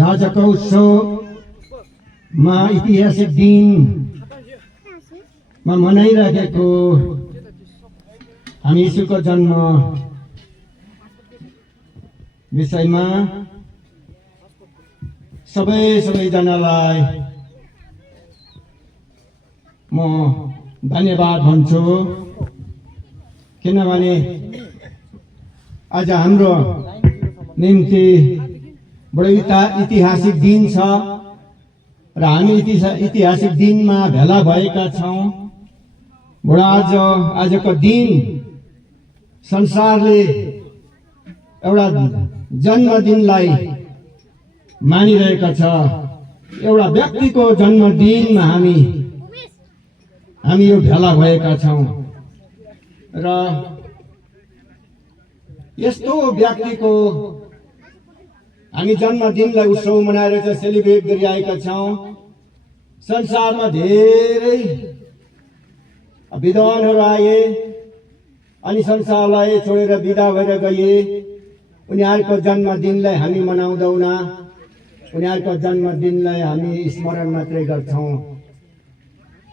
आजको उत्सवमा ऐतिहासिक दिनमा मनाइराखेको हामी यीशुको जन्म विषयमा सबैजनालाई म धन्यवाद भन्छु, किनभने आज हाम्रो निम्ति बडो ऐतिहासिक दिन छ र हामी ऐतिहासिक दिनमा भेला भएका छौँ। बडो आजको दिन संसारले एउटा जन्मदिनलाई मानिरहेको छ। एउटा व्यक्तिको जन्मदिनमा हामी यो भेला भएका छौँ र यस्तो व्यक्तिको हामी जन्मदिनलाई उत्सव मनाएर चाहिँ सेलिब्रेट गरिरहेका छौँ। संसारमा धेरै विद्वानहरू आए अनि संसारलाई छोडेर विदा भएर गए। उनीहरूको जन्मदिनलाई हामी मनाउँदैनौँ, उनीहरूको जन्मदिनलाई हामी स्मरण मात्रै गर्छौँ।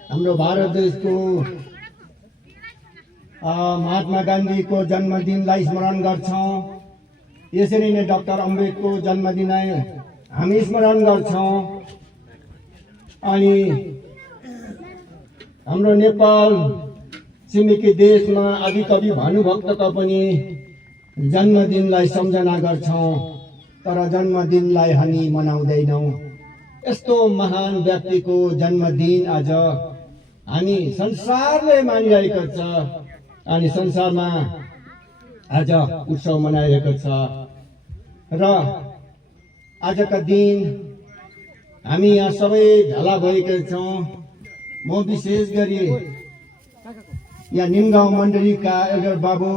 हाम्रो भारत देशको महात्मा गान्धीको जन्मदिनलाई स्मरण गर्छौँ। यसरी नै डाक्टर अम्बेडकरको जन्मदिनलाई हामी स्मरण गर्छौँ। अनि हाम्रो नेपाल छिमेकी देशमा आदिकवि भानुभक्तका पनि जन्मदिनलाई सम्झना गर्छौँ, तर जन्मदिनलाई हामी मनाउँदैनौँ। यस्तो महान व्यक्तिको जन्मदिन आज हामी संसारले मानिरहेको छ अनि संसारमा आज उत्सव मनाइरहेको छ। र आजका दिन हामी यहाँ सबै भेला भएका छौँ। म विशेष गरी यहाँ निमगाउँ मण्डलीका एल्डर बाबु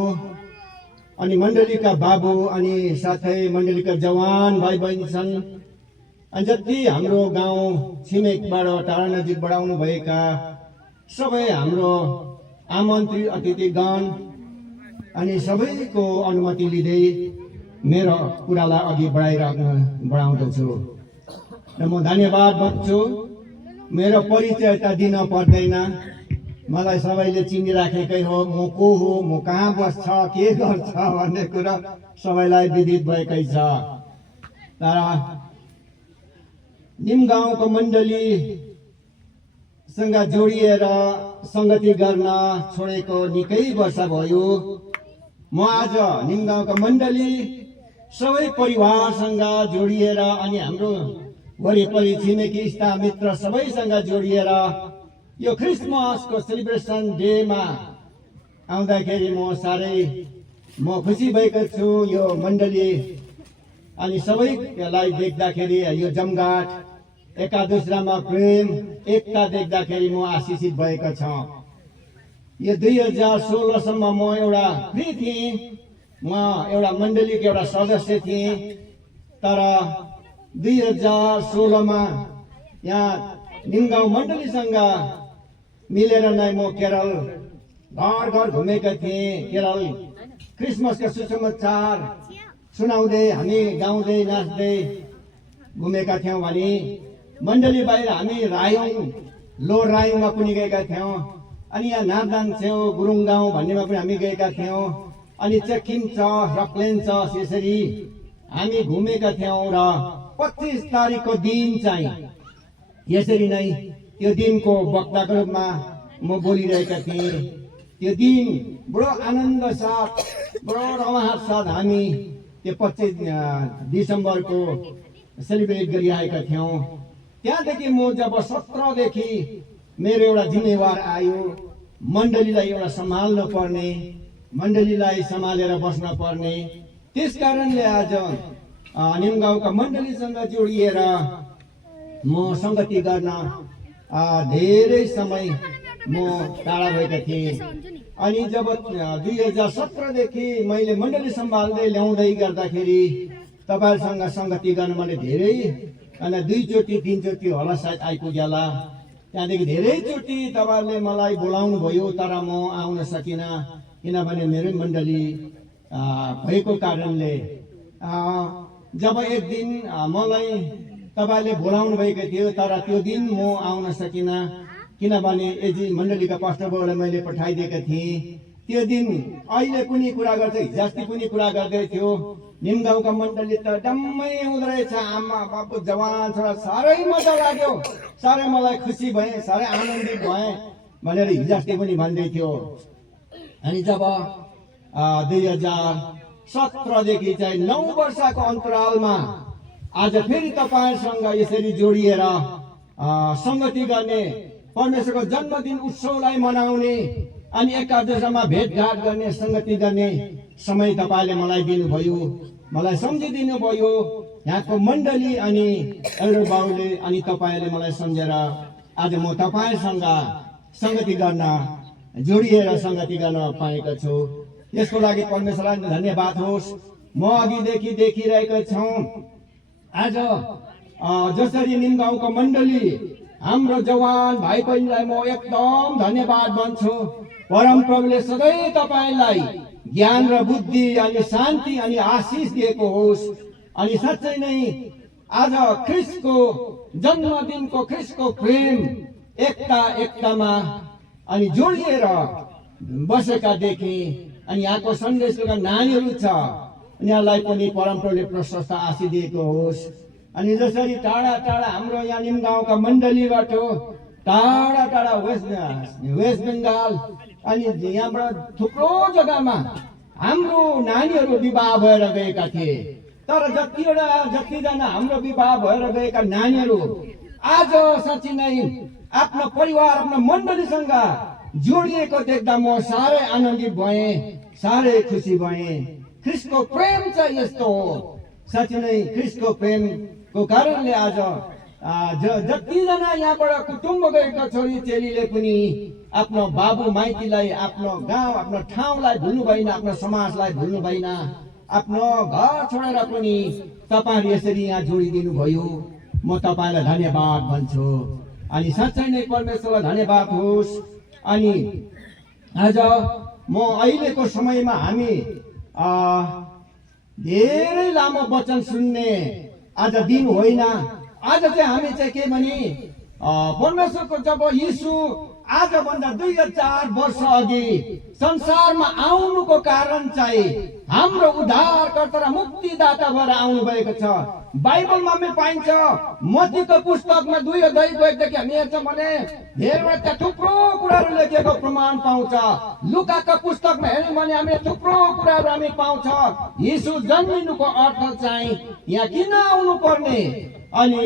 अनि मण्डलीका बाबु अनि साथै मण्डलीका जवान भाइ बहिनी छन् अनि जति हाम्रो गाउँ छिमेकबाट टाढा नजिकबाट आउनुभएका सबै हाम्रो आमन्त्रित अतिथिगण अनि सबैको अनुमति लिँदै मेरो कुरालाई अघि बढाउँदछु र म धन्यवाद भन्छु। मेरो परिचय त दिन पर्दैन, मलाई सबैले चिनिराखेकै हो। म को हो, म कहाँ बस्छ, के गर्छ भन्ने कुरा सबैलाई विदित भएकै छ। तर निमगाउँको मण्डलीसँग जोडिएर संगति गर्न छोडेको निकै वर्ष भयो। म आज निमगाउँका मण्डली सबै परिवारसँग जोडिएर अनि हाम्रो वरिपरि छिमेकी इष्ट मित्र सबैसँग जोडिएर यो क्रिसमसको सेलिब्रेसन डेमा आउँदाखेरि म खुसी भएको छु। यो मण्डली अनि सबैलाई देख्दाखेरि यो जमघाट एका दुसरामा प्रेम एकता देख्दाखेरि म आशिषित भएको छ। यो 2016 सम्म म एउटा फ्री थिएँ, म एउटा मण्डलीको एउटा सदस्य थिएँ। तर 2016 मा यहाँ निमगाउँ मण्डलीसँग मिलेर नै म केरल घर घर घुमेका थिएँ। केरल क्रिसमसका सुसमाचार सुनाउँदै हामी गाउँदै नाच्दै घुमेका थियौँ भने मण्डली बाहिर हामी रायोङ लोर रायोङमा पनि गएका थियौँ। अनि यहाँ नापदाङ छेउ गुरुङ गाउँ भन्नेमा पनि हामी गएका थियौँ। अनि चेकिम छ, रकलेन छ, यसरी हामी घुमेका थियौँ। र 25 तारिकको दिन चाहिँ यसरी नै त्यो दिनको वक्ताको रूपमा म बोलिरहेका थिएँ। त्यो दिन बडो आनन्द साथ बडो रमाहट साथ हामी त्यो 25 डिसेम्बरको सेलिब्रेट गरिरहेका थियौँ। त्यहाँदेखि म जब 17 देखि मेरो एउटा जिम्मेवार आयो, मण्डलीलाई एउटा सम्हाल्न पर्ने, मण्डलीलाई सम्हालेर बस्न पर्ने। त्यस कारणले आज निमगाउँका मण्डलीसँग जोडिएर म संगति गर्न धेरै समय म टाढा भएका थिएँ। अनि जब 2017 देखि मैले मण्डली सम्हाल्दै ल्याउँदै गर्दाखेरि तपाईँहरूसँग संगति गर्न मैले धेरै अनि 2 चोटि 3 चोटि होला सायद आइपुग्याला। त्यहाँदेखि धेरैचोटि तपाईँहरूले मलाई बोलाउनु भयो, तर म आउन सकिनँ किनभने मेरो मण्डली भएको कारणले जब एक दिन मलाई तपाईँले बोलाउनु भएको थियो, तर त्यो दिन म आउन सकिनँ, किनभने एजी मण्डलीका पास्टरबाट मैले पठाइदिएका थिएँ। त्यो दिन अहिले कुनै कुरा गर्दै, हिजोअस्ति कुनै कुरा गर्दै थियो। निमगाउँका मण्डली त डम्मै हुँदो रहेछ, आमा बाबु जवान छोरा, साह्रै मजा लाग्यो, साह्रै मलाई खुसी भएँ, साह्रै आनन्दित भएँ भनेर हिजोअस्ति पनि भन्दै थियो। अनि जब 2017देखि चाहिँ 9 वर्षको अन्तरालमा आज फेरि तपाईँसँग यसरी जोडिएर संगति गर्ने, परमेश्वरको जन्मदिन उत्सवलाई मनाउने अनि एकादशमा भेटघाट गर्ने, संगति गर्ने समय तपाईँले मलाई दिनुभयो, मलाई सम्झिदिनु भयो। यहाँको मण्डली अनि एउटा बाउले अनि तपाईँले मलाई सम्झेर आज म तपाईँसँग संगति गर्न, जोडिएर संगति गर्न पाएको छु। यसको लागि परमेश्वरलाई धन्यवाद होस्। म अघिदेखि देखिरहेको छौँ, आज जसरी निमगाउँको मण्डली हाम्रो जवान भाइ बहिनीलाई म एकदम धन्यवाद भन्छु। परमप्रभुले सधैँ तपाईलाई ज्ञान र बुद्धि अनि शान्ति अनि आशिष दिएको होस्। अनि साँच्चै नै आज ख्रिस्टको जन्मदिनको, ख्रिस्टको प्रेम एकतामा अनि जोडिएर बसेका देखेँ। अनि यहाँको सन्देशका नानीहरू छ, उनीहरूलाई पनि परमप्रभुले प्रशस्त आशिष दिएको होस्। अनि जसरी टाढा टाढा हाम्रो यहाँ निमगाउँका मण्डलीबाट टाढा वेस्ट बेङ्गाल अनि यहाँबाट थुप्रो जग्गामा हाम्रो नानीहरू विवाह भएर गएका थिए। तर जतिजना हाम्रो विवाह भएर गएका नानीहरू आज साँच्चै नै आफ्नो परिवार, आफ्नो मण्डलीसँग जोडिएको देख्दा म साह्रै आनन्दित भएँ, साह्रै खुसी भएँ। ख्रिस्टको प्रेम चाहिँ यस्तो हो। साँच्चै नै ख्रिस्टको प्रेमको कारणले आज जतिजना यहाँबाट कुटुम्ब गएका छोरी चेलीले पनि आफ्नो बाबु माइतीलाई, आफ्नो गाउँ, आफ्नो ठाउँलाई भुल्नु भएन, आफ्नो समाजलाई भुल्नु भएन, आफ्नो घर छोडेर पनि तपाईँहरू यसरी यहाँ जोडिदिनु भयो। म तपाईँलाई धन्यवाद भन्छु। अनि साँच्चै नै परमेश्वरलाई धन्यवाद होस्। अनि आज म अहिलेको समयमा हामी धेरै लामो वचन सुन्ने आज दिन होइन। आज चाहिँ हामी चाहिँ के भने परमेश्वरको जब यीशु आजभन्दा 2000 वर्ष अघि संसारमा आउनुको कारण चाहिँ हाम्रो उद्धारकर्ता र मुक्तिदाता भएर आउनु भएको छ। बाइबलमा पनि पाइन्छ। मत्तीको पुस्तकमा 2 अध्यायको 1 देखि हामी हेर्छौँ भने धेरैवटा थुप्रो कुराहरू लेखेको प्रमाण पाउँछ। लुकाको पुस्तकमा हेर्यौँ भने हामीले थुप्रो कुराहरू हामी पाउँछ। यीशु जन्मिनुको अर्थ चाहिँ यहाँ किन आउनु पर्ने अनि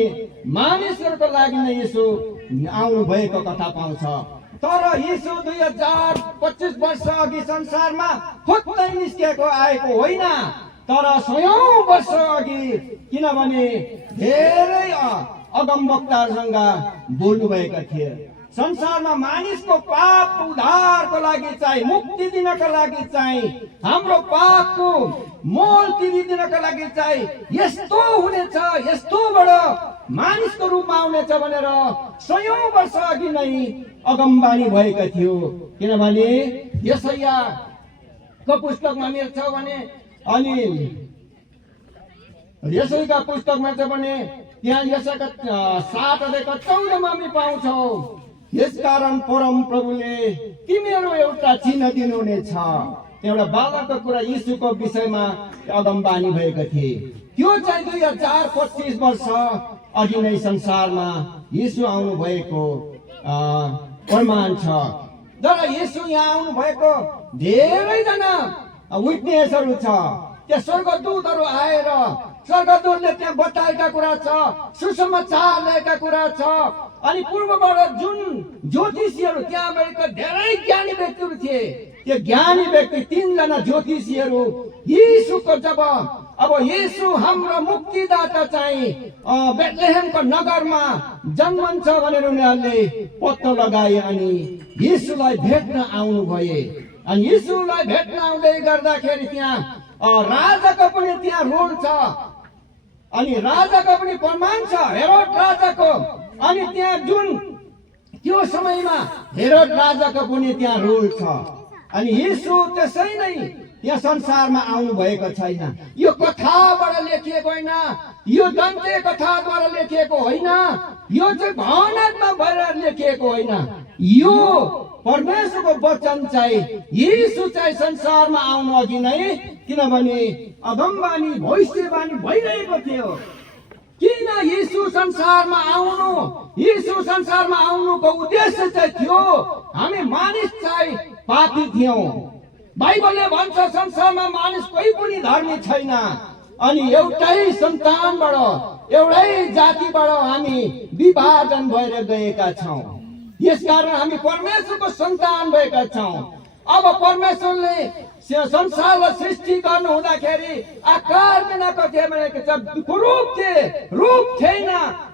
मानिसहरूको लागि नै यीशु आउनु भएको कथा पाउँछ। तर यीशु 2025 वर्ष अघि संसारमा खुट्टै निस्केको आएको होइन, तर 100 वर्ष अघि, किनभने धेरै अगमवक्ताहरूसँग बोल्नु भएका थिए। संसारमा मानिसको पापको उद्धारको लागि चाहिँ, मुक्ति दिनको लागि चाहिँ, हाम्रो पापको मोल तिरिदिनको लागि चाहिँ यस्तो हुनेछ, यस्तोबाट मानिसको रूपमा आउनेछ भनेर 100 वर्ष अघि नै अगमबानी भएको थियो। किनभने यशायाको पुस्तकमा हेर्छ भने अनि यशायाका पुस्तकमा छ भने त्यहाँ यशाका 7 अध्यायको 14 मा हामी पाउँछौँ, यसकारण परम प्रभुले तिमीहरू एउटा चिन्ह दिनुहुनेछ। एउटा बालकको कुरा यीशुको विषयमा अगमबानी भएको थिए। त्यो चाहिँ 2025 वर्ष अघि नै संसारमा यीशु आउनु भएको प्रमाण छ। तर यीशु यहाँ आउनु भएको धेरैजना विटनेसहरू छ। त्यो स्वर्गदूतहरू आएर स्वर्गदूतले त्यहाँ बताएका कुरा छ, सुसमाचार ल्याएका कुरा छ। अनि पूर्वबाट जुन ज्योतिषीहरू त्यहाँ भएका धेरै ज्ञानी व्यक्तिहरू थिए, त्यो ज्ञानी व्यक्ति 3 जना ज्योतिषीहरू यीशुको जब अब यीशु हाम्रो मुक्तिदाता चाहिँ बेथलेहेमको नगरमा जन्मन्छ भनेर उनीहरूले पत्तो लगाए अनि यीशुलाई भेट्न आउनु भए। अनि यीशुलाई भेट्न आउँदै गर्दाखेरि त्यहाँ राजाको पनि त्यहाँ रोल छ अनि राजाको पनि प्रमाण छ, हेरोद राजाको। अनि त्यहाँ जुन त्यो समयमा हेरोद राजाको पनि त्यहाँ रोल छ। अनि यीशु त्यसै नै यहाँ संसारमा आउनु भएको छैन। यो कथाबाट लेखिएको होइन, यो दन्ते कथाद्वारा लेखिएको होइन, यो चाहिँ भावनात्मक भएर लेखिएको होइन। यो परमेश्वरको वचन चाहिँ यीशु चाहिँ संसारमा आउनु अघि नै, किनभने अगमबानी भविष्यवाणी भइरहेको थियो। किन यीशु संसारमा आउनु? यीशु संसारमा आउनुको उद्देश्य चाहिँ थियो हामी मानिस चाहिँ पापी थियौं। बाइबलले भन्छ संसारमा मानिस कोही पनि धर्मी छैन, अनि एउटै सन्तानबाट एउटै जातिबाट हामी विभाजन भएर गएका छौं। यसकारण हामी परमेश्वरको सन्तान भएका छौं। अब परमेश्वरले संसारलाई सृष्टि गर्नु हुँदाखेरि आकार बिनाको थिए भनेको रूप थिएन,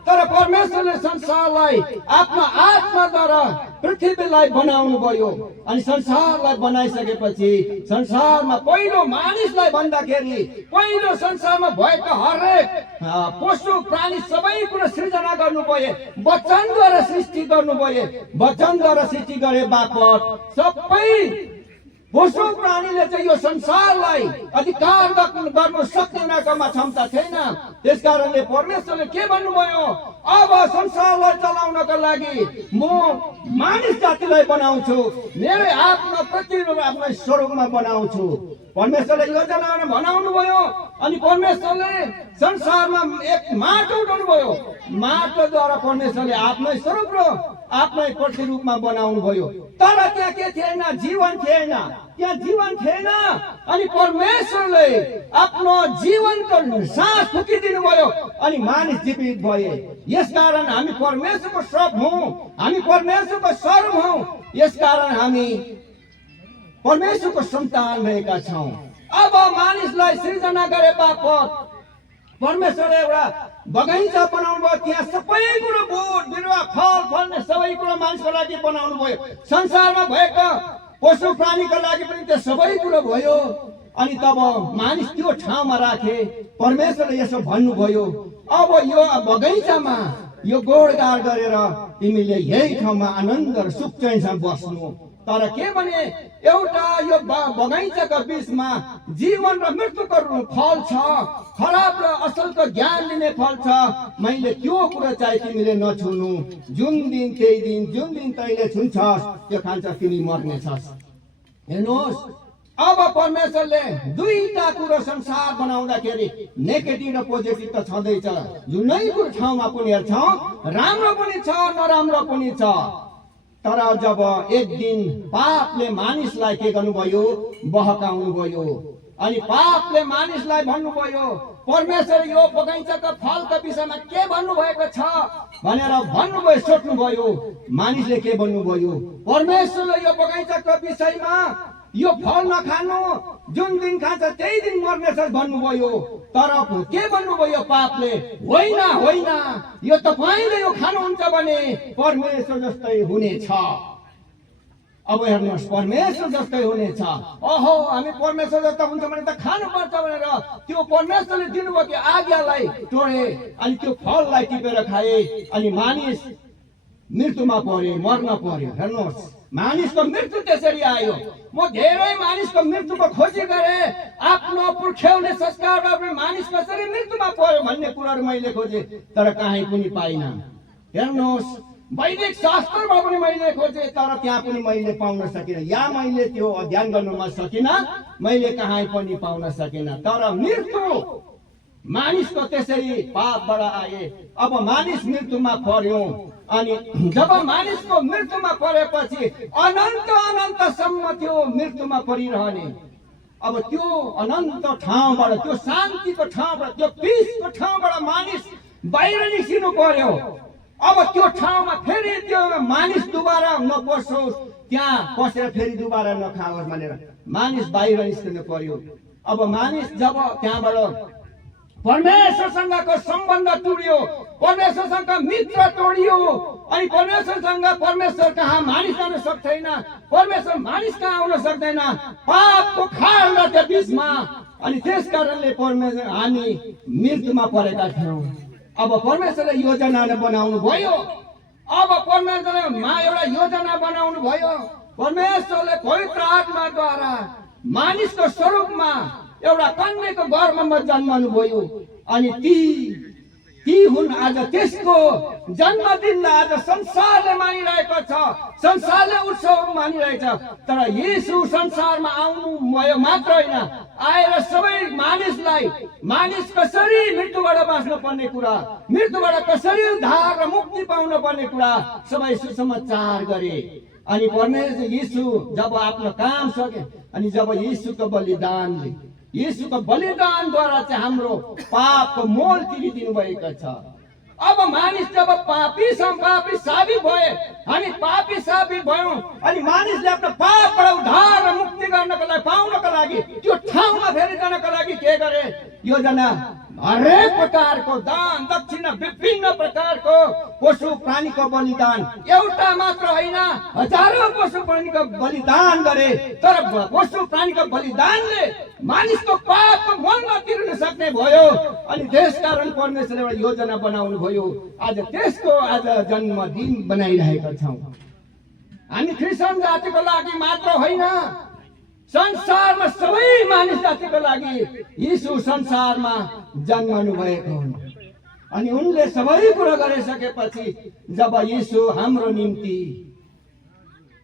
तर परमेश्वरले संसारलाई आफ्नो आत्माद्वारा पृथ्वीलाई बनाउनु भयो। अनि संसारलाई बनाइसकेपछि संसारमा पहिलो मानिसलाई भन्दाखेरि पहिलो संसारमा भएको हरेक पशु प्राणी सबै कुरा सृजना गर्नुभयो, वचनद्वारा सृष्टि गर्नुभयो। वचनद्वारा सृष्टि गरे बापत सबै पशु प्राणीले चाहिँ यो संसारलाई अधिकार गर्नु सक्दैनकोमा क्षमता छैन। त्यसकारणले परमेश्वरले के भन्नुभयो, अब संसारलाई चलाउनको लागि म मानिस जातिलाई बनाउँछु, मेरै आफ्नो प्रतिरूप आफ्नो स्वरूपमा बनाउँछु। परमेश्वरले योजना बनाउनु भयो। अनि परमेश्वरले संसारमा एक माटो उठाउनु भयो, माटोद्वारा परमेश्वरले आफ्नै स्वरूप र आफ्नै प्रतिरूपमा बनाउनु भयो। तर त्यहाँ के थिएन? जीवन थिएन, त्यहाँ जीवन थिएन। अनि परमेश्वरले आफ्नो जीवनको सास फुकिदिनु भयो अनि मानिस जीवित भए। यसकारण हामी परमेश्वरको स्वरूप हौं, हामी परमेश्वरको स्वरूप हौं। यसकारण हामी परमेश्वरको सन्तान भएका छौं। अब मानिसलाई सृजना गरे बापत परमेश्वरले एउटा बगैँचा बनाउनु भयो। त्यहाँ सबै कुरो बोट बिरुवा फल फल्ने सबै कुरो मानिसको लागि बनाउनु भयो। संसारमा भएका पशु प्राणीको लागि पनि त्यो सबै कुरो भयो। अनि तब मानिस त्यो ठाउँमा राखे। परमेश्वरले यसो भन्नुभयो, अब यो बगैँचामा यो गोडगाड गरेर तिमीले यही ठाउँमा आनन्द र सुख चैनसँग बस्नु। तर के भने एउटा यो बगैँचाको बीचमा जीवन र मृत्युको फल छ, खराब र असलको ज्ञान दिने फल छ। मैले त्यो कुरा चाहिँ तिमीले नछुनु। जुन दिन त्यही दिन, जुन दिन तैँले छुन्छस् त्यो खान्छस् तिमी मर्नेछस्। हेर्नुहोस्, अब परमेश्वरले दुईटा कुरो संसार बनाउँदाखेरि नेगेटिभ र पोजिटिभ त छँदैछ। जुनै कुरो ठाउँमा पनि हेर्छौँ राम्रो पनि छ नराम्रो पनि छ। तर जब एक दिन पापले मानिसलाई के गर्नुभयो? बहकाउनु भयो। अनि पापले मानिसलाई भन्नुभयो, परमेश्वर यो बगैँचाको फलको विषयमा के भन्नुभएको छ भनेर भन्नुभयो, सोध्नुभयो। मानिसले के भन्नुभयो? परमेश्वरले यो बगैँचाको विषयमा यो फल नखानु, जुन दिन खान्छ त्यही दिन मर्नेछ भन्नुभयो। तर के भन्नुभयो पापले? होइन होइन, यो तपाईले यो खानुहुन्छ भने परमेश्वर जस्तै हुनेछ। अब हेर्नुहोस्, परमेश्वर जस्तै हुनेछ। ओहो, हामी परमेश्वर जस्तो हुन्छ भने त खानुपर्छ भनेर त्यो परमेश्वरले दिनुभयो त्यो आज्ञालाई तोडे अनि त्यो फललाई टिपेर खाए अनि मानिस मृत्युमा पर्यो, मर्न पर्यो। हेर्नुहोस्, मानिसको मृत्यु त्यसरी आयो। म धेरै मानिसको मृत्युको खोजी गरे। आफ्नो पुर्ख्यौले संस्कार गर्ने मानिस कसरी मृत्युमा पर्यो भन्ने कुराहरू मैले खोजे, तर कहीँ पनि पाइनँ। हेर्नुहोस्, वैदिक शास्त्रमा पनि मैले खोजे, तर त्यहाँ पनि मैले पाउन सकिनँ। या मैले त्यो अध्ययन गर्नमा सकिनँ, मैले कहीँ पनि पाउन सकिनँ। तर मृत्यु मानिसको त्यसरी पापबाट आए। अब मानिस मृत्युमा पर्यो। अनि जब मानिसको मृत्युमा परेपछि अनन्त अनन्तसम्म त्यो मृत्युमा परिरहने। अब त्यो अनन्त ठाउँबाट, त्यो शान्तिको ठाउँबाट, त्यो पिसको ठाउँबाट मानिस बाहिर निस्किनु पर्यो। अब त्यो ठाउँमा फेरि त्यो मानिस दुबारा नपसोस्, त्यहाँ पसेर फेरि दुबारा नखाओस् भनेर मानिस बाहिर निस्किनु पर्यो। अब मानिस जब त्यहाँबाट परमेश्वरसँगको सम्बन्ध तोडियो, परमेश्वरसँग मित्र तोडियो, अनि परमेश्वर कहाँ मानिस जान सक्दैन, परमेश्वर मानिस कहाँ आउन सक्दैन, पापको खाल र त्यो बीचमा। अनि त्यस कारणले परमेश्वर हामी मृत्युमा परेका थियौँ। अब परमेश्वरले योजना बनाउनु भयो। अब परमेश्वरले एउटा योजना बनाउनु भयो। परमेश्वरले पवित्र आत्माद्वारा मानिसको स्वरूपमा एउटा कन्याको गर्भमा जन्मनुभयो अनि ती हुन् आज त्यसको जन्मदिनलाई आज संसारले मानिरहेको छ, संसारले उत्सव मानिरहेछ। तर येशू संसारमा आउनु भयो मात्र होइन, आएर सबै मानिस कसरी मृत्युबाट बाँच्न पर्ने कुरा, मृत्युबाट कसरी उद्धार र मुक्ति पाउन पर्ने कुरा सबै सुसमाचार गरे। अनि परमेश्वर येशू जब आफ्नो काम सके अनि जब येशूको बलिदानद्वारा चाहिँ हाम्रो पापको मोल तिरिदिनु भएको छ। अब मानिस जब पापी साबित भए, हामी पापी साबित भयौं अनि मानिसले आफ्नो पापबाट उद्धार र मुक्ति गर्नको लागि पाउनको लागि त्यो ठाउँमा फेरि जानको लागि के गरे? योजना हरेक प्रकारको दान दक्षिणा, विभिन्न प्रकारको पशु प्राणीको बलिदान, एउटा मात्र होइन हजारौं पशु प्राणीको बलिदान गरे। तर पशु प्राणीको बलिदानले मानिसको पापको मोल तिर्न सक्ने भयो। अनि त्यसकारण परमेश्वरले एउटा योजना बनाउनु भयो। आज त्यसको आज जन्मदिन बनाइरहेका छौँ। हामी क्रिस्चियन जातिको लागि मात्र होइन, संसारमा सबै मानिस जातिको लागि यीशु संसारमा जन्मनु भएको हुन्। अनि उनले सबै कुरा गरिसकेपछि जब यीशु हाम्रो निम्ति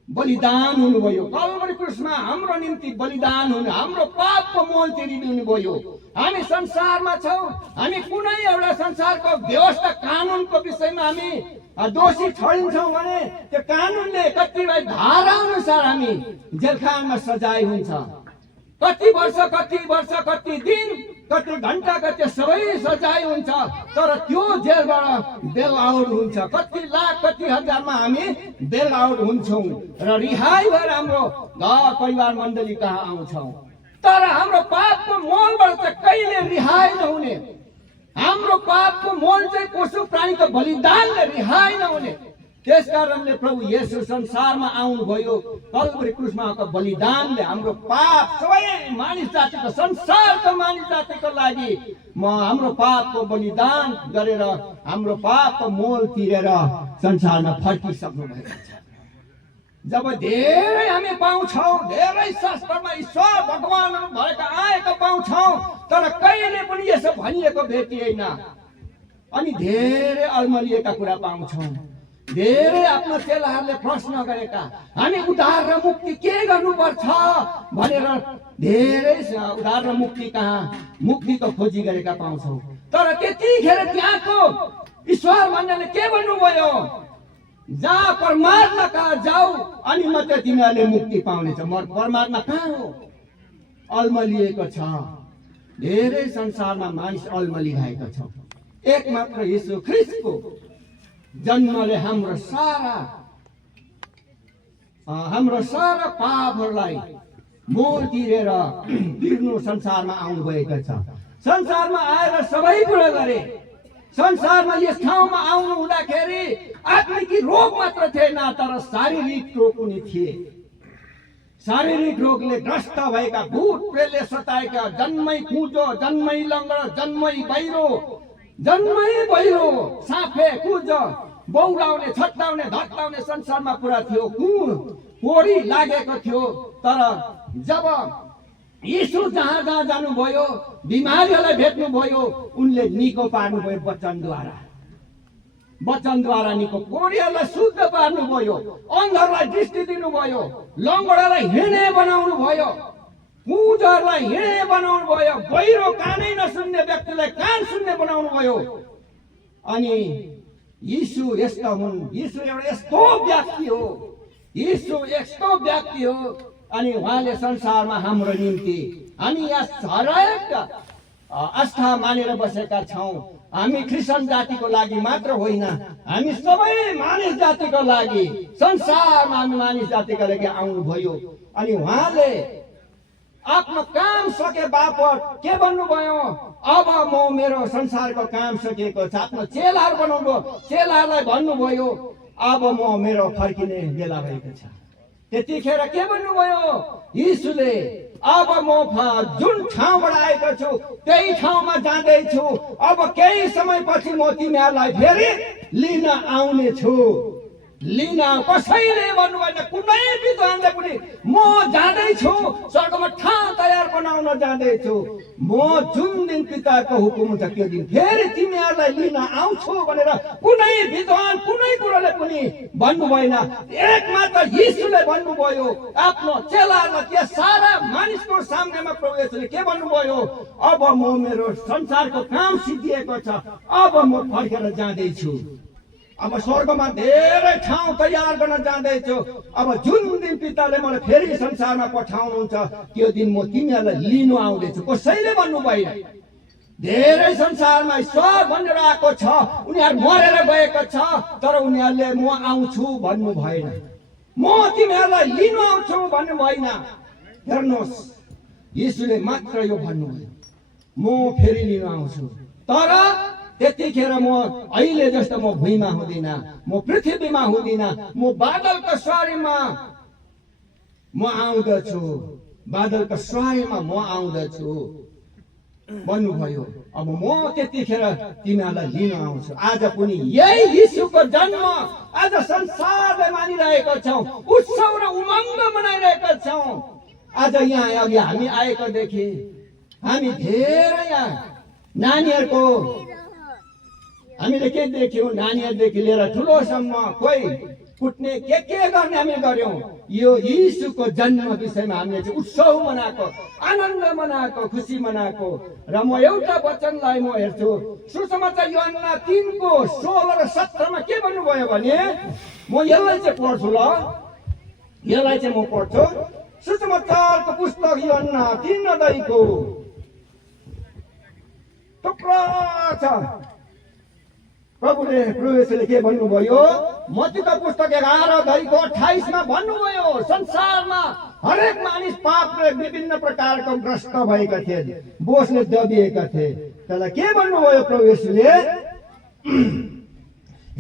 बलिदान हुनुभयो, कल्वरी क्रुसमा हाम्रो निम्ति बलिदान हुनु, हाम्रो पापको मोल तिरिदिनु भयो। हामी संसारमा छौँ, हामी कुनै एउटा संसारको व्यवस्था कानुनको विषयमा हामी दोषी ठहरिन्छौँ भने त्यो कानुनले कतिपय धारा अनुसार हामी जेलखानामा सजाय हुन्छ। कति वर्ष कति दिन कति घण्टा कति सबै सजाय हुन्छ। तर त्यो जेलबाट बेल आउट हुन्छ, कति लाख कति हजारमा हामी बेल आउट हुन्छौँ र रिहाई भएर हाम्रो घर परिवार मण्डली कहाँ आउँछौँ। तर हाम्रो पापको मोलबाट चाहिँ कहिले रिहाई नहुने, हाम्रो पापको मोल चाहिँ पशु प्राणीको बलिदानले रिहाई नहुने। त्यसकारणले प्रभु येशू संसारमा आउनुभयो, कल्वरी क्रुसमा बलिदानले हाम्रो पाप सबै मानिस जातिको, संसारको मानिस जातिको लागि हाम्रो पापको बलिदान गरेर हाम्रो पापको मोल तिरेर संसारमा फर्किसक्नु भएको छ। जब धेरै हामी पाउँछौँ, धेरै शास्त्रमा ईश्वर भगवानहरू भएका आएको पाउँछौँ, तर कहिले पनि यसो भनिएको भेटिएन। अनि धेरै अल्मलिएका कुरा पाउँछौँ, धेरै आफ्नो चेलाहरूले प्रश्न गरेका, हामी उद्धार र मुक्ति के गर्नुपर्छ भनेर धेरै उद्धार र मुक्ति कहाँ, मुक्तिको खोजी गरेका पाउँछौँ। तर त्यतिखेर त्यहाँको ईश्वर भन्नेले के भन्नुभयो? जहाँ परमात्मा कहाँ जाऊ अनि मात्रै तिमीहरूले मुक्ति पाउनेछ। परमात्मा कहाँ हो? अल्मलिएको छ। धेरै संसारमा मानिस अल्मलिरहेको छ। एक मात्र यीशु ख्रीष्टको जन्मले हाम्रो सारा पापहरूलाई मोल तिरेर तिर्नु संसारमा आउनुभएको छ। संसारमा आएर सबै कुरा गरे। संसारमा यस ठाउँमा आउनु हुँदाखेरि आत्मिक रोग मात्र थिएन, तर शारीरिक रोग पनि थिए। शारीरिक रोगले ग्रस्त भएका, भूत प्रेतले सताएका, जन्मै कुँजो, जन्मै लङ्गडा, जन्मै बहिरो, साफे कुँजो, बौलाउने, छट्टाउने, धट्टाउने संसारमा पुरा थियो। कोडी लागेको थियो। तर जब यीशु जहाँ जहाँ जानुभयो, बिमारीहरूलाई भेट्नुभयो, उनले निको पार्नुभयो वचनद्वारा निको, कोढीहरूलाई शुद्ध पार्नुभयो, अन्धहरूलाई दृष्टि दिनुभयो, लङ्गडालाई हिँड्ने बनाउनु भयो, कुँजहरूलाई हिँड्ने बनाउनु भयो, बहिरो कानै नसुन्ने व्यक्तिलाई कान सुन्ने बनाउनु भयो। अनि यीशु यस्ता हुन्। यीशु एउटा यस्तो व्यक्ति हो। अनि उहाँले संसारमा हाम्रो निम्ति, हामी यहाँ हरेक आस्था मानेर बसेका छौँ। हामी क्रिस्चियन जातिको लागि मात्र होइन, हामी सबै मानिस जातिको लागि, संसारमा हामी मानिस जातिको लागि आउनुभयो। अनि उहाँले आफ्नो काम सके बापत के भन्नुभयो? अब म मेरो संसारको काम सकिएको छ। आफ्नो चेलाहरू बनाउनुभयो, चेलाहरूलाई भन्नुभयो अब म मेरो फर्किने बेला भएको छ। त्यतिखेर के भन्नुभयो यीशुले? अब म जुन ठाउँबाट आएको छु त्यही ठाउँमा जाँदैछु। अब केही समयपछि म तिमीहरूलाई फेरि लिन आउने छु। लिन कसैले भन्नु भएन, कुनै विद्वानले पनि म जाँदैछु स्वर्गमा ठाउँ तयार बनाउन जाँदैछु, म जुन दिन पिताको हुकुम हुन्छ त्यो दिन फेरि तिमीहरूलाई लिन आउँछु भनेर कुनै विद्वान कुनै कुरोले पनि भन्नु भएन। एकमात्र यीशुले भन्नुभयो आफ्नो चेलाहरूलाई, त्यस सारा मानिसको सामनेमा प्रभु येशूले के भन्नुभयो, अब म मेरो संसारको काम सिद्धिएको छ, अब म फर्केर जाँदैछु, अब स्वर्गमा धेरै ठाउँ तयार गर्न जाँदैछु, अब जुन दिन पिताले मलाई फेरि संसारमा पठाउनुहुन्छ त्यो दिन म तिमीहरूलाई लिनु आउँदैछु। कसैले भन्नु भएन। धेरै संसारमा ईश्वर भनेर आएको छ, उनीहरू मरेर गएको छ, तर उनीहरूले म आउँछु भन्नु भएन, म तिमीहरूलाई लिनु आउँछु भन्नु भएन। हेर्नुहोस्, यीशुले मात्र यो भन्नुभयो, म फेरि लिनु आउँछु, तर त्यतिखेर म अहिले जस्तो म भुइँमा हुँदिन, म पृथ्वीमा हुँदिन, म बादलको सवारीमा म आउँदछु, बादलको सवारीमा म आउँदछु भन्नुभयो। अब म त्यतिखेर तिमीहरूलाई लिन आउँछु। आज पनि यही यीशुको जन्म आज संसारले मानिरहेको छौँ, उत्सव र उमङ्ग मनाइरहेका छौँ। आज यहाँ अघि हामी आएकोदेखि हामी धेरै यहाँ नानीहरूको हामीले के देख्यौँ, नानीहरूदेखि लिएर ठुलोसम्म कोही कुट्ने के गर्ने हामी गर्यौँ। यो यीशुको जन्म विषयमा हामीले चाहिँ उत्सव मनाएको, आनन्द मनाएको, खुसी मनाएको। र म एउटा वचनलाई म हेर्छु, सुसमाचार यूहन्ना 3:16 र 17 के भन्नुभयो भने, म यसलाई चाहिँ पढ्छु ल, यसलाई चाहिँ म पढ्छु। सुसमाचारको पुस्तक यूहन्ना 3 अध्यायको टुक्रा छ। प्रभुले प्रवेशले के भन्नुभयो, मत्तीको पुस्तक 11:28 भन्नुभयो, संसारमा हरेक मानिस पापले विभिन्न प्रकारको ग्रस्त भएका थिए, बोझले दबिएका थिए। त्यसलाई के भन्नुभयो प्रवेशले,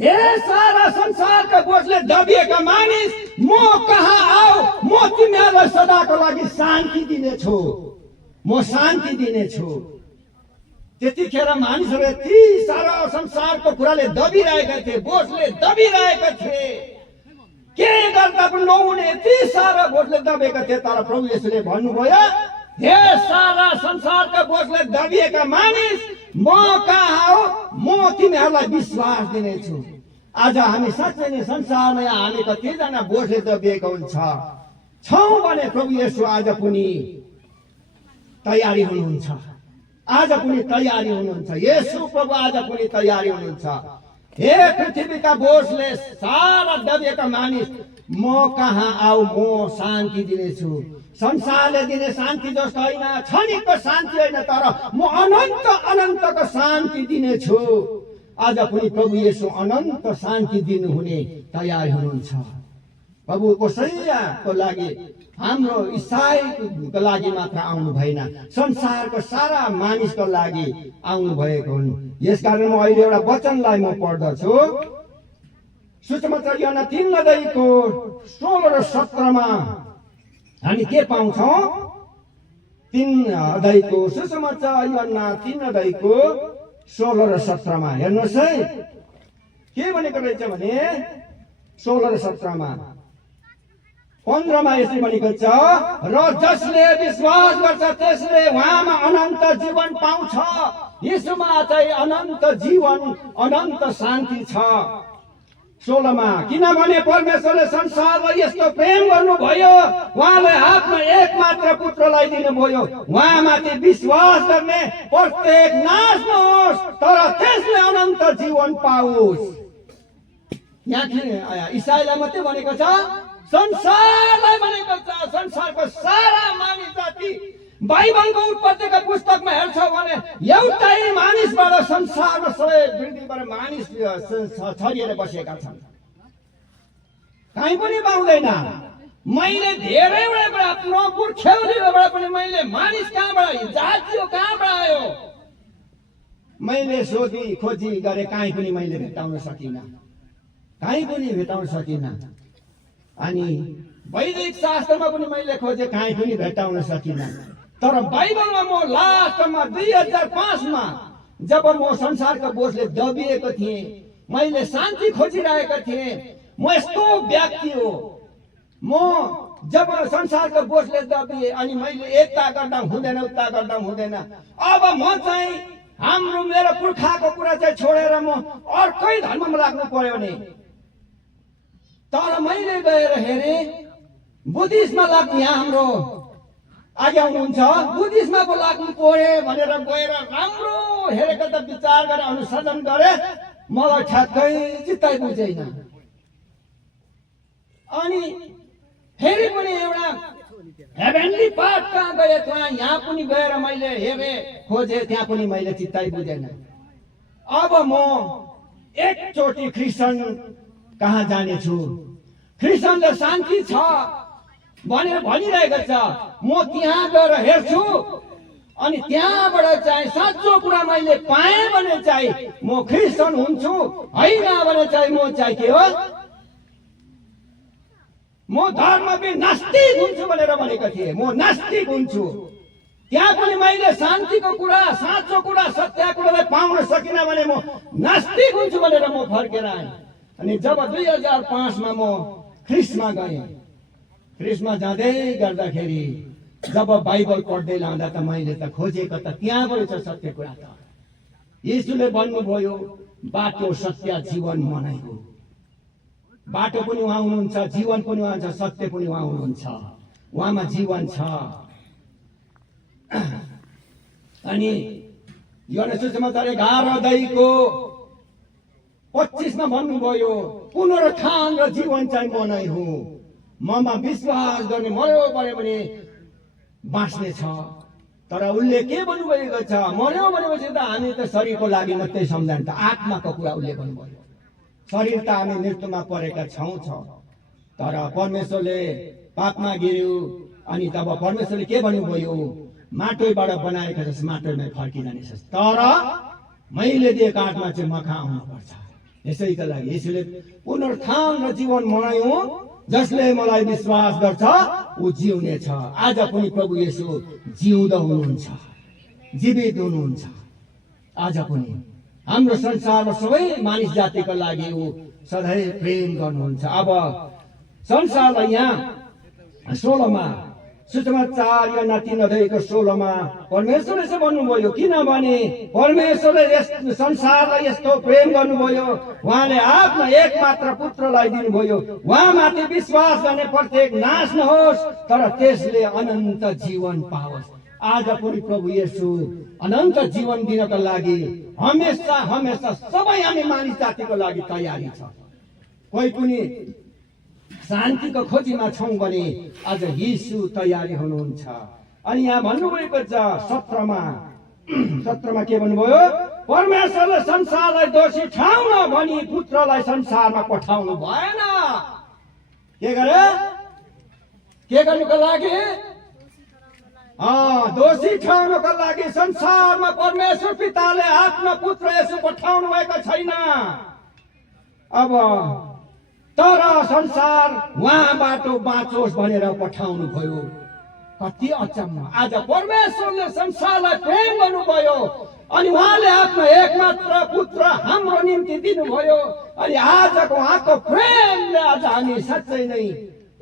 हे सारा संसारका बोझले दबिएका मानिस, म कहाँ आऊ, म तिमीहरूलाई सदाको लागि शान्ति दिनेछु, म शान्ति दिनेछु। त्यतिखेर मानिसहरू यति सारा संसारको कुराले दबिरहेका थिए, बोझले दबिरहेका थिए, के गर्दा पनि नहुने यति सारा बोझले दबेका थिए। तर प्रभु येशूले भन्नुभयो, हे सारा संसारका बोझले दबिएका मानिस, म कहाँ हो, म तिमीहरूलाई विश्वास दिनेछु। आज हामी साँच्चै नै संसारमा हामी कतिजना बोझले दबिएका छौँ भने प्रभु येशू आज पनि तयारी हुनुहुन्छ, आज पनि तयारी हुनुहुन्छ। येशू प्रभु आज पनि तयारी हुनुहुन्छ। हे पृथ्वीका बोझले सारा दबिएका मानिस, म कहाँ आऊ, म शान्ति दिनेछु। संसारले दिने शान्ति जस्तो होइन, क्षणिकको शान्ति होइन, तर म अनन्त अनन्तको शान्ति दिनेछु। आज पनि प्रभु येशू अनन्त शान्ति दिनुहुने तयार हुनुहुन्छ। प्रभु कसैको लागि, हाम्रो इसाईको लागि मात्र आउनु भएन, संसारको सारा मानिसको लागि आउनु भएको हुन्। यसकारण म अहिले एउटा वचनलाई म पढ्दछु। सुसमाचार यूहन्ना 3:16 र 17 हामी के पाउँछौँ? 3 सुसमाचार यूहन्ना 3:16 र 17 हेर्नुहोस् है, के भनेको रहेछ भने 16 र 17 15 यसरी भनेको छ, र जसले विश्वास गर्छ त्यसले उहाँमा अनन्त जीवन पाउँछ। यीशुमा चाहिँ अनन्त जीवन, अनन्त शान्ति छ। 16 किनभने परमेश्वरले संसारलाई यस्तो प्रेम गर्नुभयो, उहाँले आफ्नो एकमात्र पुत्रलाई दिनुभयो, उहाँमाथि विश्वास गर्ने प्रत्येक नाश नहोस्, तर त्यसले अनन्त जीवन पाओस्। यहाँ इसाईलाई मात्रै भनेको छ, संसारलाई भनेको छ, संसारको सारा मानिस जाति। बाइबलको उत्पत्तिको पुस्तकमा हेर्छौ भने एउटै मानिसबाट संसारमा सबै पृथ्वीबाट मानिस छरिएर बसेका छन्, कहीँ पनि पाउँदैन। मैले धेरैवटा आफ्नो पुर्ख्यौलीबाट पनि मैले मानिस कहाँबाट, जातियो कहाँबाट आयो, मैले सोधी खोजी गरे, कहीँ पनि मैले भेटाउन सकिनँ, कहीँ पनि भेटाउन सकिनँ। अनि वैदिक शास्त्रमा पनि मैले खोजे, कहीँ पनि भेटाउन सकिनँ। तर बाइबलमा म लास्टमा 2005 जब म संसारको बोझले दबिएको थिएँ, मैले शान्ति खोजिरहेको थिएँ, म यस्तो व्यक्ति हो, म जब संसारको बोझले दबिए अनि मैले एकता गर्दा हुँदैन, उता गर्दा हुँदैन, अब म चाहिँ हाम्रो मेरो पुर्खाको कुरा चाहिँ छोडेर म अर्कै धर्ममा लाग्नु पर्यो नि। तर मैले गएर हेरेँ बुद्धिस्टमा लाग्ने, यहाँ हाम्रो आगे आउनुहुन्छ, बुद्धिस्टमा पो लाग्नु पर्यो भनेर गएर राम्रो हेरेको त विचार गरेर अनुसन्धान गरे, मलाई ठ्याक्कै चित्तै बुझेन। अनि फेरि पनि एउटा हेभेनली पार्ट कहाँ गए, यहाँ पनि गएर मैले हेरेँ खोजेँ, त्यहाँ पनि मैले चित्तै बुझेन। अब म एकचोटि क्रिस्चियन कहाँ जानेछु, क्रिस्चियनले शान्ति छ भनेर भनिरहेको छ, म त्यहाँ गएर हेर्छु अनि त्यहाँबाट चाहिँ साँचो कुरा मैले पाएँ भने चाहिँ म क्रिस्चियन हुन्छु, होइन भने चाहिँ म चाहिँ के हो, म धर्मविहीन नास्तिक हुन्छु भनेर भनेको थिएँ। म नास्तिक हुन्छु। त्यहाँ पनि मैले शान्तिको कुरा, साँचो कुरा, सत्य कुरालाई पाउन सकिनँ भने म नास्तिक हुन्छु भनेर म फर्केर आएँ। अनि जब 2005 मा म ख्रिस्टमा गएँ, ख्रिस्टमा जाँदै गर्दाखेरि जब बाइबल पढ्दै लाँदा त मैले त खोजेको त त्यहाँबाट छ सत्य कुरा। त यीशुले भन्नुभयो बाटो सत्य जीवन म नै हो। बाटो पनि उहाँ हुनुहुन्छ, जीवन पनि उहाँ छ, सत्य पनि उहाँ हुनुहुन्छ, उहाँमा जीवन छ। अनि योहान सुसमाचार 11:25 मा भन्नुभयो पुनरुत्थान र जीवन चाहिँ म नै हुँ, ममा विश्वास गर्ने मर्यो पऱ्यो भने बाँच्ने छ। तर उसले के भन्नुभएको छ, मर्यो भनेपछि त हामी त शरीरको लागि मात्रै सम्झान्छ, आत्माको कुरा उसले भन्नुभयो। शरीर त हामी मृत्युमा परेका छौँ, तर परमेश्वरले पापमा गिर्यो अनि तब परमेश्वरले के भन्नुभयो, माटोबाट बनाएको जस माटोमै फर्किजानेछ, तर मैले दिएको आत्मा चाहिँ म कहाँ आउनुपर्छ। यसैका लागि यसले पुनरुत्थान र जीवन म नै हुँ, जसले मलाई विश्वास गर्छ ऊ जिउने छ। आज पनि प्रभु येशू जिउँदो हुनुहुन्छ, जीवित हुनुहुन्छ। आज पनि हाम्रो संसारमा सबै मानिस जातिको लागि ऊ सधैँ प्रेम गर्नुहुन्छ। अब संसारलाई यहाँ 16 मा सुसमाचार योहान 3:16 मा परमेश्वरले चाहिँ भन्नुभयो, किनभने परमेश्वरले यस संसारलाई यस्तो प्रेम गर्नुभयो, उहाँले आफ्नो एकमात्र पुत्रलाई दिनुभयो, उहाँमाथि विश्वास गर्ने प्रत्येक नाश नहोस् तर त्यसले अनन्त जीवन पाओस्। आज पनि प्रभु येशू अनन्त जीवन दिनको लागि हमेशा हमेशा सबै हामी मानिस जातिको लागि तयारी छ। कोही पनि शान्तिको खोजीमा छौँ भने आज येशू तयारी हुनुहुन्छ। अनि यहाँ भन्नुभएको छ 17 मा के भन्नुभयो, परमेश्वरले संसारलाई दोषी ठाउन भनी पुत्रलाई संसारमा पठाउनु भएन। के गरे, के गर्नुको लागि, दोषी ठाउनको लागि संसारमा परमेश्वर पिताले आफ्नो पुत्र येशू पठाउनु भएको छैन। अब तर संसार उहाँबाट बाँचोस् भनेर पठाउनु भयो। कति अचम्म, आज परमेश्वरले संसारलाई प्रेम गर्नुभयो अनि उहाँले आफ्नो एकमात्र पुत्र हाम्रो निम्ति दिनुभयो। अनि आजको उहाँको प्रेमले आज हामी साँच्चै नै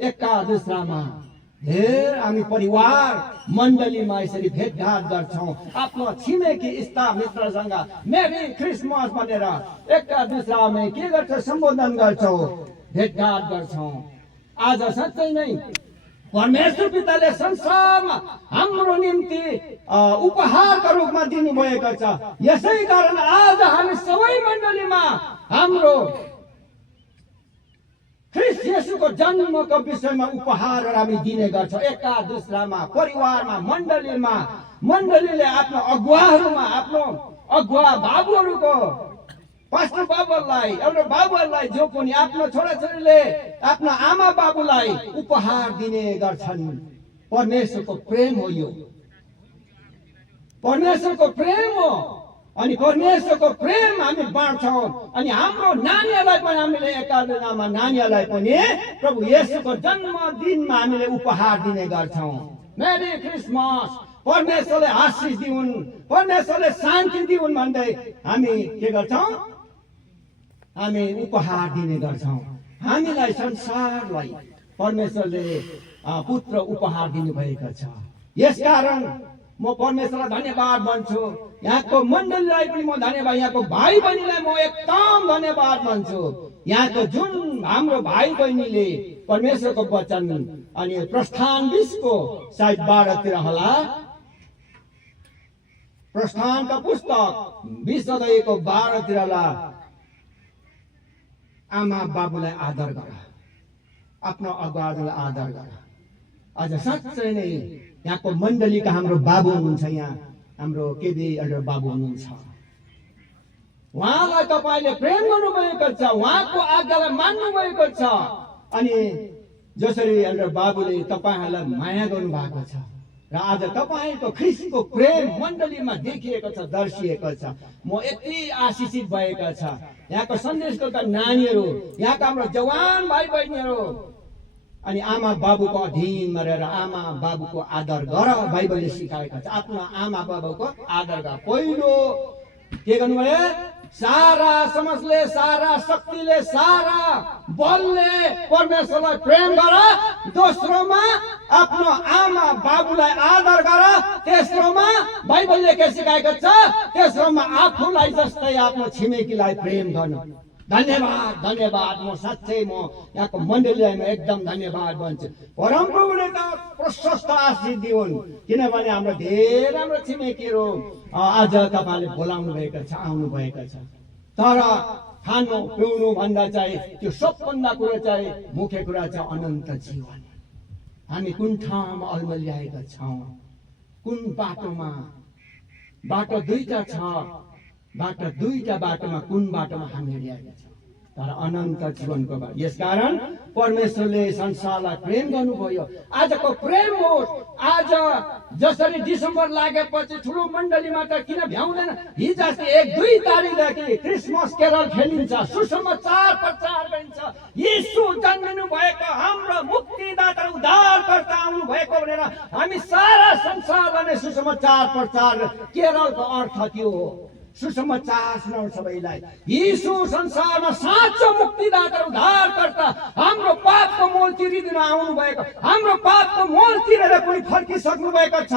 एका दुसरामा धेर हामी परिवार मण्डलीमा यसरी भेटघाट गर्छौँ, आफ्नो छिमेकी इष्ट मित्रसँग मेरी क्रिसमस भनेर एका दुसरामा के गर्छौँ, सम्बोधन गर्छौँ, भेटघाट गर्छौँ। आज साँच्चै नै परमेश्वर पिताले संसारमा हाम्रो निम्ति उपहारका रूपमा दिनुभएको छ। यसै कारण आज हामी सबै मण्डलीमा हाम्रो ख्रिस्ट येशूको जन्मको विषयमा उपहारहरू हामी दिने गर्छौँ। एका दुसरामा, परिवारमा, मण्डलीले आफ्नो अगुवाहरूमा, आफ्नो अगुवा बाबुहरूको, पास्टर बाबुलाई, एउटा बाबुहरूलाई जो पनि आफ्नो छोराछोरीले आफ्नो आमा बाबुलाई उपहार दिने गर्छन्। परमेश्वरको प्रेम हो यो, परमेश्वरको प्रेम हो। अनि परमेश्वरको प्रेम हामी बाँड्छौँ। अनि हाम्रो नानीहरूलाई पनि हामीले एकादशमा नानीहरूलाई पनि प्रभु येशूको जन्मदिनमा हामीले उपहार दिने गर्छौँ। मेरी क्रिसमस, परमेश्वरले आशीष दिउन्, परमेश्वरले शान्ति दिउन् भन्दै हामी के गर्छौँ, हामी उपहार दिने गर्छौँ। हामीलाई संसारलाई परमेश्वरले पुत्र उपहार दिनुभएको छ। यसकारण म परमेश्वरलाई धन्यवाद भन्छु। यहाँको मण्डलीलाई पनि म धन्यवाद, यहाँको भाइ बहिनीलाई म एकदम धन्यवाद भन्छु। यहाँको जुन हाम्रो भाइ बहिनीले परमेश्वरको वचन अनि प्रस्थान 20को सायद 12तिर होला, प्रस्थानका पुस्तक 20 अध्यायको 12तिर होला, आमा बाबुलाई आदर गर, आफ्नो अगुवालाई आदर गर। आज साँच्चै नै यहाँको मण्डलीका हाम्रो बाबु हुनुहुन्छ, यहाँ हाम्रो केबी एल्डर बाबु हुनुहुन्छ। उहाँलाई तपाईँले प्रेम गर्नुभएको छ, उहाँको आज्ञालाई मान्नु भएको छ। अनि जसरी एल्डर बाबुले तपाईँहरूलाई माया गर्नु भएको छ र आज तपाईँको ख्रिस्टको प्रेम मण्डलीमा देखिएको छ, दर्शिएको छ। म यति आशिषित भएको छ। यहाँको सन्देशको नानीहरू, यहाँका हाम्रो जवान भाइ बहिनीहरू अनि आमा बाबुको अधीनमा रहेर आमा बाबुको आदर गर, बाइबलले सिकाएको छ। आफ्नो आमा बाबुको आदर गर। पहिलो के गर्नुभयो? सारा समझले, सारा शक्तिले, सारा बलले परमेश्वरलाई प्रेम गर। दोस्रोमा आफ्नो आमा बाबुलाई आदर गर। तेस्रोमा बाइबलले के सिकाएको छ? तेस्रोमा आफूलाई जस्तै आफ्नो छिमेकीलाई प्रेम गर्नु। धन्यवाद, धन्यवाद। म साँच्चै म यहाँको मण्डलीलाई म एकदम धन्यवाद भन्छु। परमप्रभुले त प्रशस्त आशीष दिउन्, किनभने हाम्रो धेरै राम्रो छिमेकीहरू आज तपाईँले बोलाउनु भएको छ, आउनु भएको छ। तर खानु पिउनु भन्दा चाहिँ त्यो सबभन्दा कुरा चाहिँ मुख्य कुरा छ अनन्त जीवन। हामी कुन ठाउँमा अल्मलिआएका छौँ, कुन बाटोमा? बाटो दुईटा छ, दुईटा बाटोमा कुन बाटोमा हामी हिँडिरहेका छौँ? तर अनन्त जीवनको बाटो। यसकारण परमेश्वरले संसारलाई प्रेम गर्नुभयो। आजको प्रेम हो। आज जसरी डिसेम्बर लागेपछि ठुलो मण्डलीमा त किन भ्याउँदैन? हिजो 1-2 तारिकदेखि क्रिसमस केरल खेलिन्छ, सुसमाचार प्रचार गरिन्छ। यीशु जन्मिनु भएको, हाम्रो मुक्तिदाता उद्धारकर्ता आउनु भएको भनेर हामी सारा संसारलाई सुसमाचार प्रचार। केरलको अर्थ त्यो हो, सुसमाचार सुनाउनु सबैलाई। यीशु संसारमा साँचो मुक्तिदाता उद्धारकर्ता, हाम्रो पापको मोल तिरिदिन आउनु भएको, हाम्रो पापको मोल तिरेर पनि फर्किसक्नु भएको छ।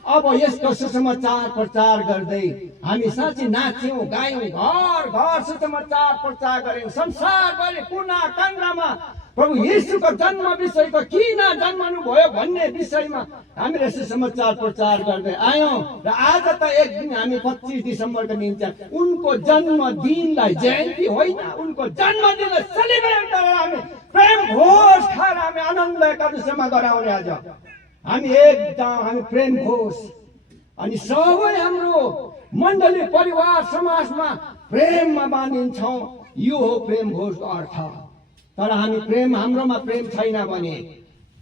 अब यसको सुसमाचार प्रचार गर्दै हामी साँच्चै नाच्यौँ, गायौँ, घर घर सुसमाचार प्रचार गर्यौँ। संसारभरि कुना काङ्ग्रामा प्रभु येशूको जन्म विषयको, किन जन्मनु भयो भन्ने विषयमा हामीले सुसमाचार प्रचार गर्दै आयौँ। र आज त एक दिन हामी 25 डिसेम्बरको निम्ति उनको जन्मदिनलाई, जयन्ती होइन, उनको जन्मदिनलाई सेलिब्रेट गरेर हामी प्रेम घोष खाएर हामी आनन्द एकादशीमा गराउने। आज हामी एकदम हामी प्रेम घोष अनि सबै हाम्रो मण्डली परिवार समाजमा प्रेममा बाँधिन्छौँ। यो हो प्रेम घोषको अर्थ। तर हामी प्रेम, हाम्रोमा प्रेम छैन भने,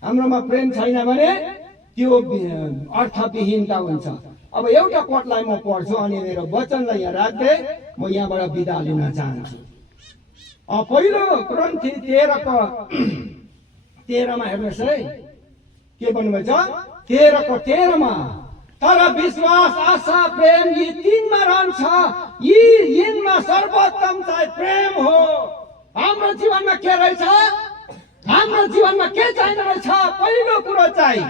हाम्रोमा प्रेम छैन भने त्यो अर्थविहीनता हुन्छ। अब एउटा पटलाई म पढ्छु अनि मेरो वचनलाई यहाँ राख्दै म यहाँबाट बिदा लिन चाहन्छु। पहिलो ग्रन्थी 13:13 हेर्नुहोस् है, के भन्नुभएको छ? 13:13 तर विश्वास, आशा, प्रेम यी तीनमा रहन्छ, यिनमा सर्वोत्तम चाहिँ प्रेम हो। हाम्रो जीवनमा के रहेछ? हाम्रो जीवनमा के चाहिने रहेछ? पहिलो कुरो चाहिँ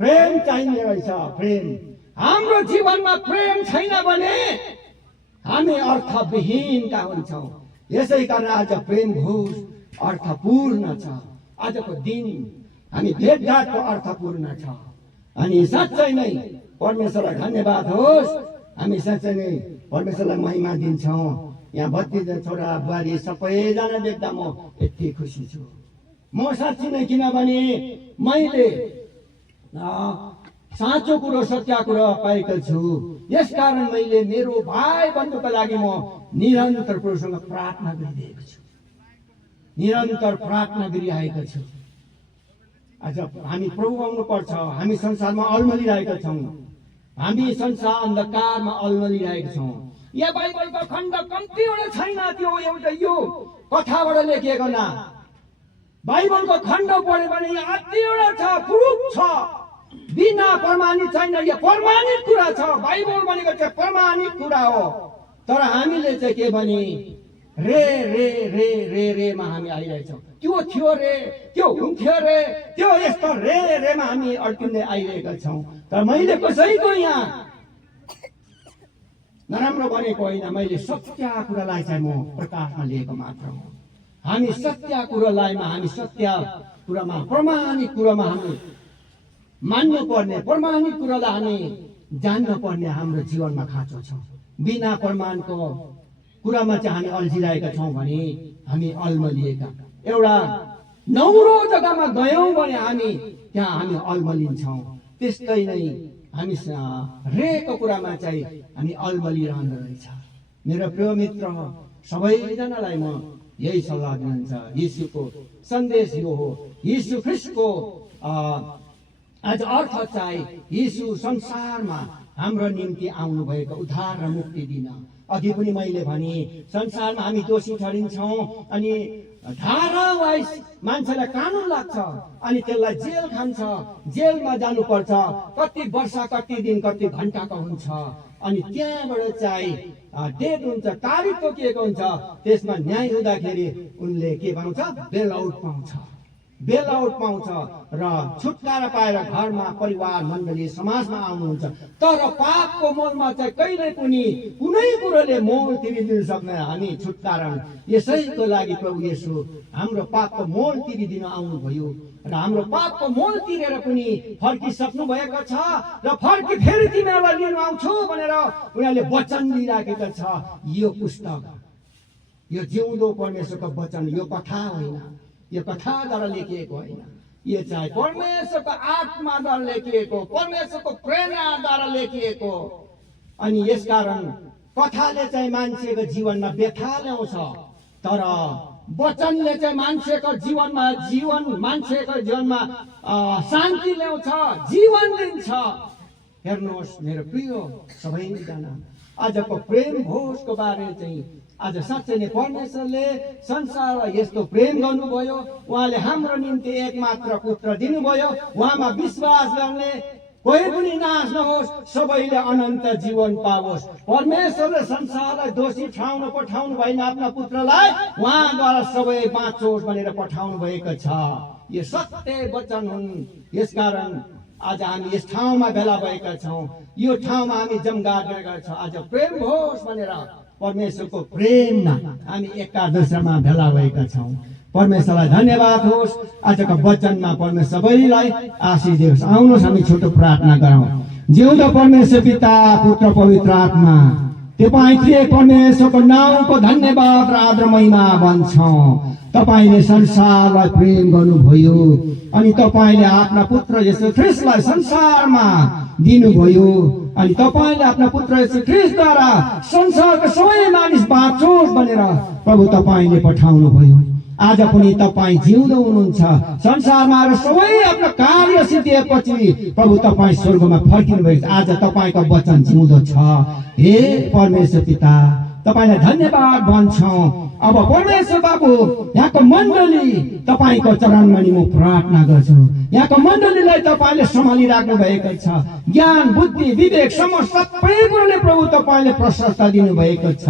प्रेम चाहिने रहेछ। प्रेम। हाम्रो जीवनमा प्रेम छैन भने हामी अर्थविहीनका हुन्छौँ। यसै कारण आज प्रेम घोष अर्थपूर्ण छ। आजको दिन हामी भेटघाटको अर्थपूर्ण छ। अनि साँच्चै नै परमेश्वरलाई धन्यवाद होस्। हामी साँच्चै नै परमेश्वरलाई महिमा दिन्छौँ। यहाँ 32 छोरा बुहारी सबैजना देख्दा म यति खुसी छु। म साँच्चै नै, किनभने मैले साँचो कुरो, सत्य कुरो पाएको छु। यसकारण मैले मेरो भाइ बन्धुको लागि म निरन्तर प्रभुसँग प्रार्थना गरिरहेको छु, निरन्तर प्रार्थना गरिरहेको छु। आज हामी प्रभु आउनु पर्छ। हामी संसारमा अल्मलिरहेका छौँ, हामी संसार अन्धकारमा अल्मलिरहेका छौँ। यहाँ बाइबलको खण्ड कम्तीवटा छैन, त्यो एउटा यो कथाबाट लेखिएको न। बाइबलको खण्ड पढ्यो भने यहाँ अतिवटा छ, प्रुफ छ, बिना प्रमाणित छैन। यो प्रमाणित कुरा छ। बाइबल भनेको चाहिँ प्रमाणित कुरा हो। तर हामीले चाहिँ के भने रे रे रे रे रेमा हामी आइरहेछौँ। त्यो थियो रे, त्यो हुन्थ्यो रे, त्यो यस्तो रे रेमा हामी अड्किँदै आइरहेका छौँ। तर मैले कसैको यहाँ नराम्रो भनेको होइन, मैले सत्य कुरालाई चाहिँ म प्रकाशमा लिएको मात्र हो। हामी सत्य कुरालाईमा, हामी सत्य कुरामा, प्रमाणिक कुरामा हामी मान्नु पर्ने, प्रमाणिक कुरालाई हामी जान्नु पर्ने हाम्रो जीवनमा खाँचो छ। बिना प्रमाणको कुरामा चाहिँ हामी अल्झिरहेका छौँ भने हामी अल्मलिएका। एउटा नौरो जग्गामा गयौँ भने हामी त्यहाँ हामी अल्मलिन्छौँ। त्यस्तै नै हामी रेको कुरामा चाहिँ हामी अल्मलिरहँदो रहेछ। मेरो प्रिय मित्र, सबैजनालाई म यही सल्लाह दिनुहुन्छ। यीशुको सन्देश यो हो। यीशु ख्रीष्टको आज अर्थ चाहिँ यीशु संसारमा हाम्रो निम्ति आउनु भएको उद्धार र मुक्ति दिन। अघि पनि मैले भने संसारमा हामी दोषी ठहरिन्छौँ अनि धारावाइज मान्छेलाई कानुन लाग्छ अनि त्यसलाई जेल खान्छ, जेलमा जानुपर्छ। कति वर्ष, कति दिन, कति घन्टाको हुन्छ अनि त्यहाँबाट चाहिँ डेट हुन्छ, तारिख तोकिएको हुन्छ। त्यसमा न्याय हुँदाखेरि उनले के पाउँछ? बेल आउट पाउँछ, बेल आउट पाउँछ र छुटकारा पाएर घरमा परिवार मण्डली समाजमा आउनुहुन्छ। तर पापको मोलमा चाहिँ कहिल्यै पनि कुनै कुरोले मोल तिरिदिन सक्दैन। हामी छुटकारा यसैको लागि प्रभु येशू हाम्रो पापको मोल तिरिदिन आउनुभयो र हाम्रो पापको मोल तिरेर पनि फर्किसक्नु भएको छ र फर्की फेरि तिमीहरूलाई लिन आउँछु भनेर उनीहरूले वचन दिइराखेको छ। यो पुस्तक, यो जिउँदो परमेश्वरको वचन, यो कथा होइन, यो कथाद्वारा लेखिएको होइन। यो चाहिँ परमेश्वरको आत्माद्वारा लेखिएको, परमेश्वरको प्रेरणाद्वारा लेखिएको। अनि यसकारण कथाले चाहिँ मान्छेको जीवनमा व्यथा ल्याउँछ, तर वचनले चाहिँ मान्छेको जीवनमा मान्छेको जीवनमा शान्ति ल्याउँछ, जीवन दिन्छ। हेर्नुहोस् मेरो प्रिय सबैजना, आजको प्रेम भोजको बारे चाहिँ आज साँच्चै नै परमेश्वरले संसारलाई यस्तो प्रेम गर्नुभयो। उहाँले हाम्रो निम्ति एकमात्र पुत्र दिनुभयो। उहाँमा विश्वास गर्ने कोही पनि नाश नहोस्, सबैले अनन्त जीवन पाओस्। परमेश्वरले संसारलाई दोषी ठाउँमा पठाउनु भएन, आफ्ना पुत्रलाई उहाँद्वारा सबै बाँचोस् भनेर पठाउनु भएको छ। यो सत्य वचन हुन्। यसकारण आज हामी यस ठाउँमा भेला भएका छौँ। यो ठाउँमा हामी जमघाट गरेका छौँ। आज प्रेम होस् भनेर परमेश्वरको प्रेममा हामी एकादशमा भेला भएका छौँ। परमेश्वरलाई धन्यवाद होस्। आजको वचनमा परमेश्वर सबैलाई आशीष दियोस्। आउनुहोस् हामी छोटो प्रार्थना गरौँ। जिउँदो परमेश्वर पिता, पुत्र, पवित्र आत्मा, तपाईँ त्रिएक परमेश्वरको नामको धन्यवाद र आदर महिमा भन्छौँ। तपाईले संसारलाई प्रेम गर्नुभयो अनि तपाईले आफ्ना पुत्र येशू ख्रीष्टलाई संसारमा दिनुभयो अनि तपाईले आफ्ना पुत्र येशू ख्रीष्टद्वारा संसारका सबै मानिस बाँचोस् भनेर प्रभु तपाईले पठाउनु भयो। आज पनि तपाईँ जिउँदो हुनुहुन्छ। संसारमा आएर सबै आफ्नो कार्य सिद्धिएपछि प्रभु तपाईँ स्वर्गमा फर्किनु भएको छ। आज तपाईको वचन जिउँदो छ। हे परमेश्वर पिता, तपाईलाई धन्यवाद भन्छौँ। अब परमेश्वर बाबु, यहाँको मण्डली तपाईको चरणमा नि म प्रार्थना गर्छु। यहाँको मण्डलीलाई तपाईले सम्हालिराख्नु भएको छ। ज्ञान, बुद्धि, विवेक, समझ सबै कुरोले प्रभु तपाईले प्रशस्त दिनु भएको छ।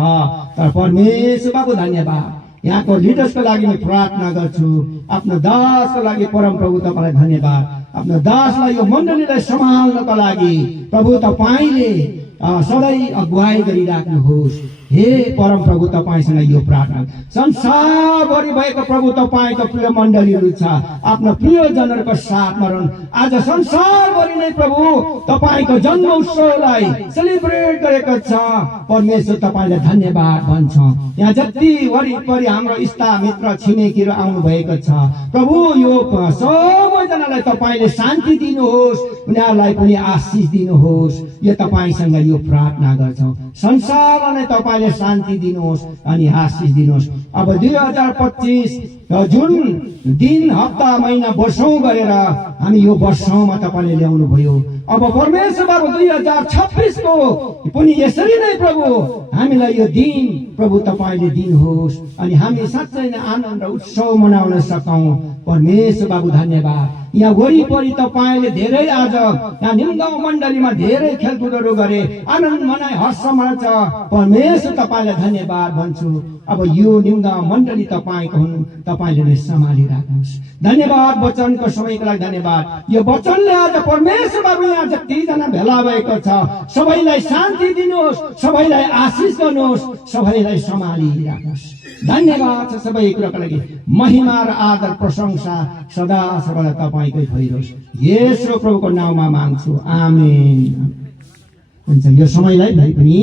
तर परमेश्वर बाबु धन्यवाद। यहाँको लिडर्सको लागि म प्रार्थना गर्छु। आफ्नो दासको लागि परम प्रभु तपाईलाई धन्यवाद। आफ्नो दासलाई, यो मण्डलीलाई सम्हाल्नको लागि प्रभु तपाईले सधैँ अगुवाई गरिराख्नुहोस्। हे परम प्रभु, तपाईसँग यो प्रार्थना। संसारभरि भएको प्रभु तपाईको प्रिय मण्डलीहरू छ। आफ्नो प्रियजनहरूको साथमा रहनु। आज संसारभरि नै प्रभु तपाईको जन्म उत्सवलाई सेलिब्रेट गरेको छ। परमेश्वर तपाईलाई धन्यवाद भन्छ। यहाँ जति वरिपरि हाम्रो इष्टा मित्र छिमेकीहरू आउनु भएको छ प्रभु, यो सबैजनालाई तपाईले शान्ति दिनुहोस्, उनीहरूलाई पनि आशिष दिनुहोस्। यो तपाईसँग यो प्रार्थना गर्छौँ। संसारलाई तपाईले शान्ति दिनुहोस् अनि आशिष दिनुहोस्। अब 2025 जुन दिन, हप्ता, महिना, वर्षौं गरेर हामी यो वर्षौंमा तपाईले ल्याउनु भयो। अब परमेश्वर बाबु 2026 को पनि यसरी नै प्रभु हामीलाई यो दिन प्रभु तपाईले दिनुहोस् अनि हामी साँच्चै नै आनन्द र उत्सव मनाउन सकौं। परमेश्वर बाबु धन्यवाद। यहाँ वरिपरि तपाईले धेरै आज यहाँ निम्गाउँ मण्डलीमा धेरै खेलकुदहरू गरे, आनन्द मनाए, हर्ष मनाउँछ। परमेश्वर तपाईलाई धन्यवाद भन्छु। अब यो निम्न मण्डली तपाईँको हुन्, तपाईँले नै सम्हालिराख्नुहोस्। धन्यवाद वचनको समयको लागि धन्यवाद। यो वचनले आज परमेश्वर बाबु यहाँ जतिजना भेला भएको छ सबैलाई शान्ति दिनुहोस्, सबैलाई आशिष गर्नुहोस्, सबैलाई सम्हालिराख्नुहोस्। धन्यवाद छ सबै कुराको लागि। महिमा र आदर प्रशंसा सदा सबैलाई तपाईँकै भइरहोस्। येशू प्रभुको नाममा माग्छु, आमेन। हुन्छ, यो समयलाई पनि